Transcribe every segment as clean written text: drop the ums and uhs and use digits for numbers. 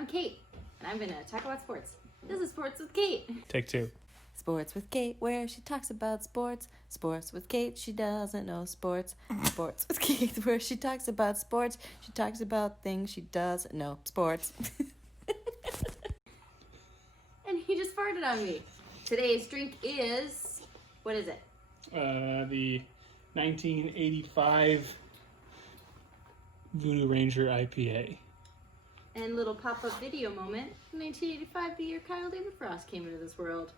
I'm Kate, and I'm going to talk about sports. This is Sports with Kate. Take two. Sports with Kate, where she talks about sports. Sports with Kate, she doesn't know sports. Sports with Kate, where she talks about sports. She talks about things she doesn't know. Sports. And he just farted on me. Today's drink is, what is it? The 1985 Voodoo Ranger IPA. And little pop-up video moment. 1985, the year Kyle David Frost came into this world.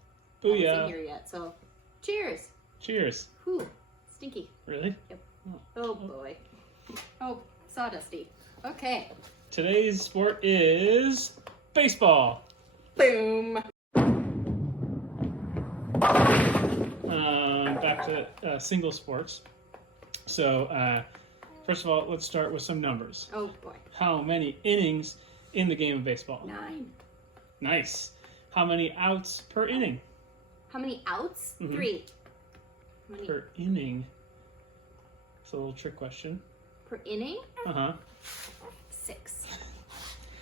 Oh I yeah. wasn't here yet, so cheers. Cheers. Whew, stinky. Really? Yep. Oh boy. Oh, sawdusty. Okay. Today's sport is baseball. Boom. Back to single sports. So, first of all, let's start with some numbers. Oh boy. How many innings in the game of baseball? 9. Nice. How many outs per inning? How many outs? Mhm. 3. How many Per inning. It's a little trick question. per inning? Uh-huh. 6.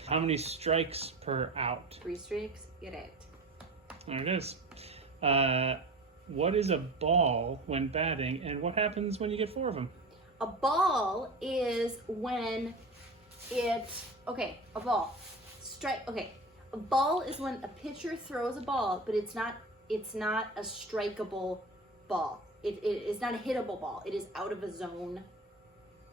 How many strikes per out? 3 strikes. Get out. There it is. What is a ball when batting, and what happens when you get 4 of them? A ball is when a ball. Strike, okay. A ball is when a pitcher throws a ball, but it's not a strikeable ball. It is not a hittable ball. It is out of a zone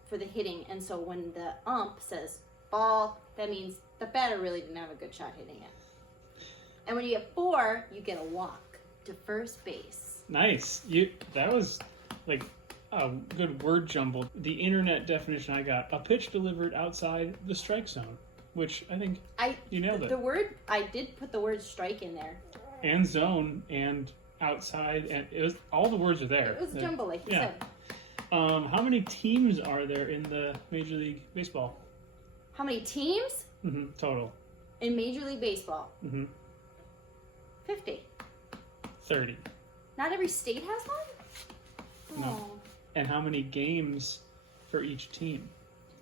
for the hitting. And so when the ump says ball, that means the batter really didn't have a good shot hitting it. And when you get 4, you get a walk to first base. Nice. That was like a good word jumble. The internet definition I got: a pitch delivered outside the strike zone, which I think you nailed it. The word, I did put the word strike in there. And zone and outside, and it was all the words are there. It was a jumble, like you Yeah. said. How many teams are there in the Major League Baseball? How many teams Total. in Major League Baseball? 50. 30. Not every state has one? No. Oh. And how many games for each team?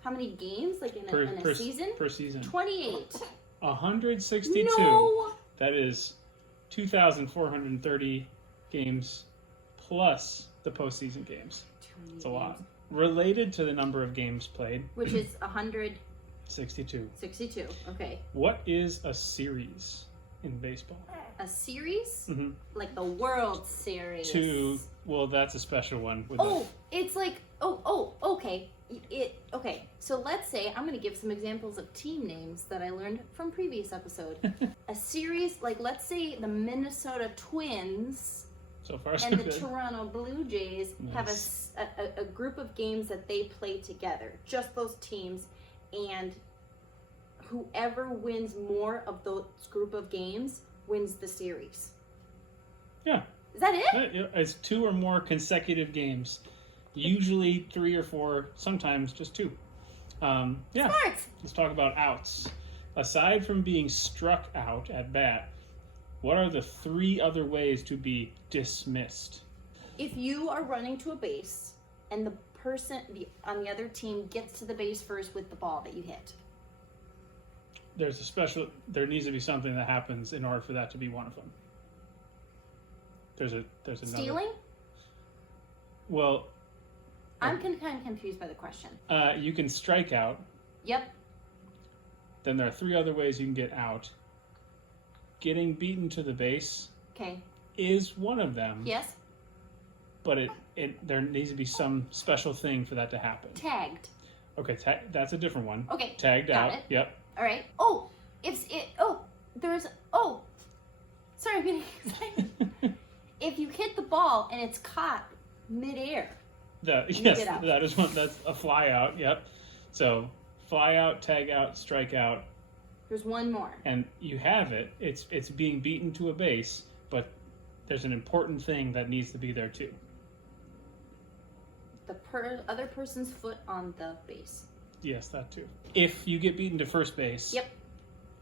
How many games, like in Per a season? Per season. 28. 162. No! That is 2,430 games plus the postseason games. It's a lot. Related to the number of games played, Which is 162. 62. Okay. What is a series in baseball? A series? Mm-hmm. Like the World Series. Well, that's a special one. With It's like, okay. Okay, so let's say, I'm going to give some examples of team names that I learned from previous episode. A series, like let's say the Minnesota Twins so far so and the good. Toronto Blue Jays have a group of games that they play together. Just those teams, and whoever wins more of those group of games wins the series. Yeah. Is that it? Yeah, it's 2 or more consecutive games. Usually 3 or 4, sometimes just 2. Yeah. Smart. Let's talk about outs. Aside from being struck out at bat, what are the 3 other ways to be dismissed? If you are running to a base and the person on the other team gets to the base first with the ball that you hit. There needs to be something that happens in order for that to be one of them. There's another. Stealing? Well, I'm kind of confused by the question. you can strike out. Yep. Then there are 3 other ways you can get out. Getting beaten to the base Okay. is one of them. Yes. But there needs to be some special thing for that to happen. Tagged. Okay, that's a different one. Okay. Tagged got out. it. Yep. All right. Sorry, I'm getting excited. If you hit the ball and it's caught midair. Yes, get out. that is one. That's a fly out. Yep. So fly out, tag out, strike out, There's one more. and you have it. It's being beaten to a base, but there's an important thing that needs to be there too. The other person's foot on the base. Yes, that too. If you get beaten to first base, Yep.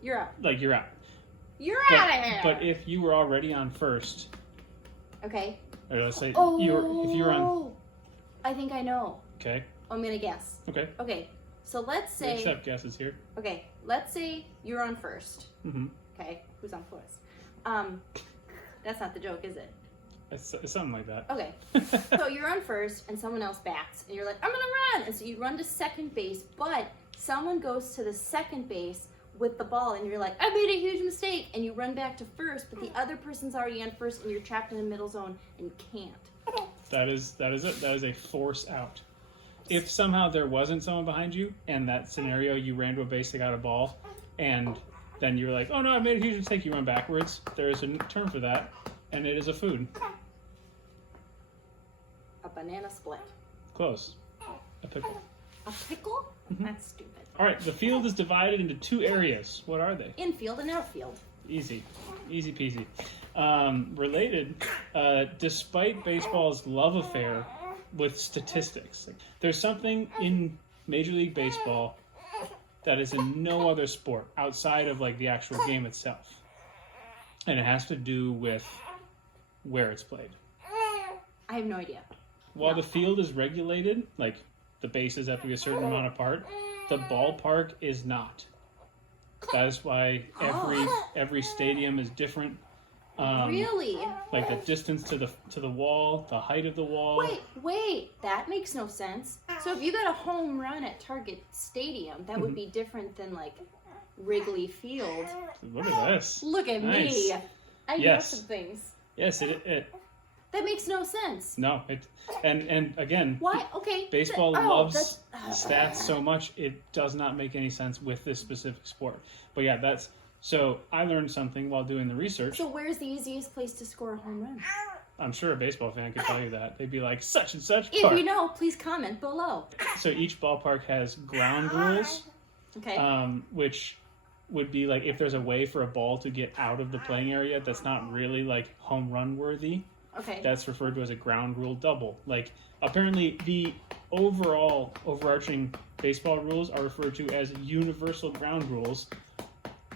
You're out. like you're out. You're But, out of here. but if you were already on first, Okay. or let's say Oh. if you were on, I think I know. okay, I'm gonna guess. okay, Okay. So let's We say, accept guesses here. okay, let's say you're on first. Mm-hmm. Okay, who's on first? That's not the joke, is it? It's something like that. Okay, so you're on first and someone else bats and you're like, I'm gonna run! And so you run to second base, but someone goes to the second base with the ball and you're like, I made a huge mistake! And you run back to first, but the other person's already on first and you're trapped in the middle zone and you can't. That is it. That is a force out. If somehow there wasn't someone behind you, and that scenario you ran to a base, they got a ball, and then you're like, oh no, I made a huge mistake, you run backwards, there is a term for that, and it is a food. A banana split. Close. A pickle. A pickle? That's stupid. All right, the field is divided into two areas. What are they? Infield and outfield. Easy peasy. Related, despite baseball's love affair with statistics, there's something in Major League Baseball that is in no other sport outside of like the actual game itself, and it has to do with where it's played. I have no idea. While the field is regulated, like the bases have to be a certain amount apart, the ballpark is not. That is why every stadium is different. Really? Like the distance to the wall, the height of the wall. Wait, that makes no sense. So if you got a home run at Target Stadium, that would be different than like Wrigley Field. Look at this. Look at Nice. me. I know Yes. some things. Yes, it That makes no sense. no, it and again, Why? Okay. baseball th- oh, loves that's- stats so much it does not make any sense with this specific sport. But yeah, that's so I learned something while doing the research. So where's the easiest place to score a home run? I'm sure a baseball fan could tell you that. They'd be like, such and such If park. you know, please comment below. So each ballpark has ground rules, Okay. which would be like if there's a way for a ball to get out of the playing area that's not really like home run worthy, Okay. that's referred to as a ground rule double. Like apparently the overarching baseball rules are referred to as universal ground rules,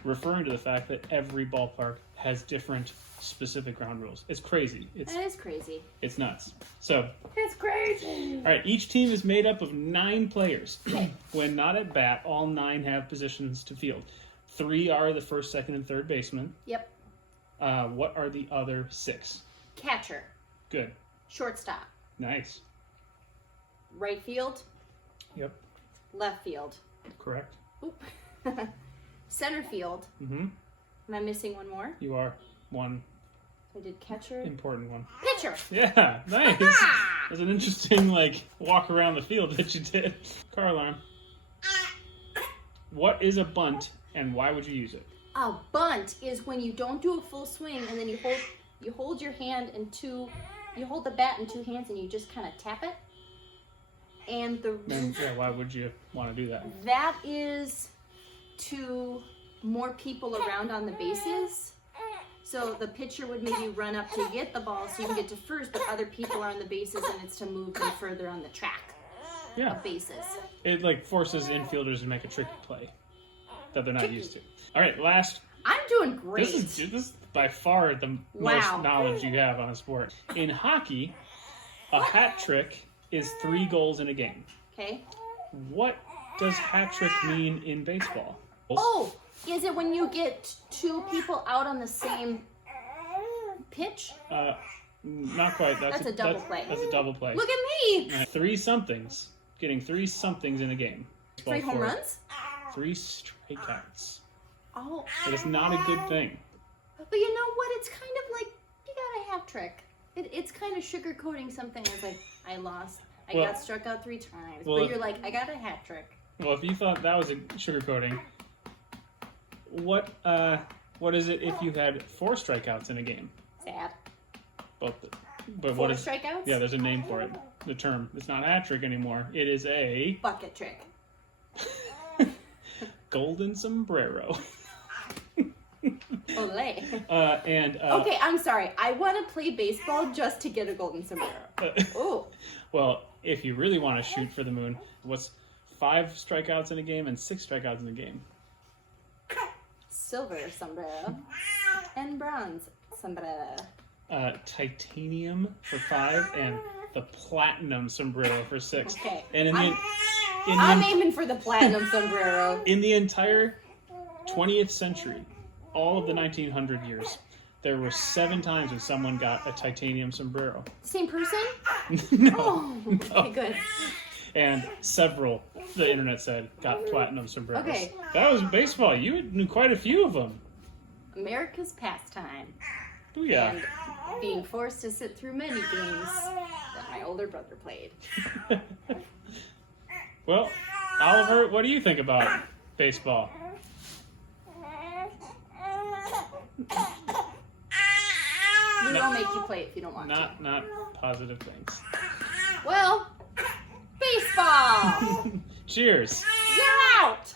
referring to the fact that every ballpark has different specific ground rules. It's crazy. That is crazy. It's nuts. So, It's crazy. all right, each team is made up of 9 players. When not at bat, all 9 have positions to field. 3 are the first, second, and third baseman. Yep. What are the other 6? Catcher. Good. Shortstop. Nice. Right field. Yep. Left field. Correct. Oop. Center field. Mm-hmm. Am I missing one more? You are one So I did catcher. important one. Pitcher. Yeah, nice. Ah! That's an interesting, walk around the field that you did. Car alarm. What is a bunt, and why would you use it? A bunt is when you don't do a full swing and then you hold your hand in two, you hold the bat in 2 hands and you just kind of tap it. And And yeah, why would you want to do that? that is to more people around on the bases. So the pitcher would maybe run up to get the ball so you can get to first, but other people are on the bases and it's to move them further on the track Yeah, of bases. it forces infielders to make a tricky play that they're not used to. All right, last. I'm doing great. This is by far the Wow. most knowledge you have on a sport. In hockey, a hat trick is 3 goals in a game. Okay. What does hat trick mean in baseball? Oh, is it when you get 2 people out on the same pitch? Not quite. That's a double play. That's a double play. Look at me! 3 somethings. Getting 3 somethings in a game. 3 home runs? 3 strikeouts. Oh. But it's not a good thing. But you know what? It's kind of like you got a hat trick. It's kind of sugarcoating something. It's like, I lost. I Well- got struck out 3 times. well, but you're like, I got a hat trick. Well, if you thought that was a sugarcoating, what is it if you had 4 strikeouts in a game? Sad. But 4 what is? strikeouts? Yeah, there's a name for it. The term. It's not a hat trick anymore. It is a Bucket trick. golden sombrero. Olay. Okay. I'm sorry. I want to play baseball just to get a golden sombrero. Oh. Well, if you really want to shoot for the moon, what's 5 strikeouts in a game and 6 strikeouts in a game? Silver sombrero. And bronze sombrero. Titanium for 5 and the platinum sombrero for 6. Okay. And I'm aiming for the platinum sombrero. In the entire 20th century, all of the 1900 years, there were 7 times when someone got a titanium sombrero. Same person? No. Oh, okay, good. And several, the internet said, got platinum sombreros. Okay. That was baseball. You knew quite a few of them. America's pastime. Oh, yeah. And being forced to sit through many games that my older brother played. Well, Oliver, what do you think about baseball? We won't make you play it if you don't want to. Not positive things. Well, baseball! Cheers. You're out!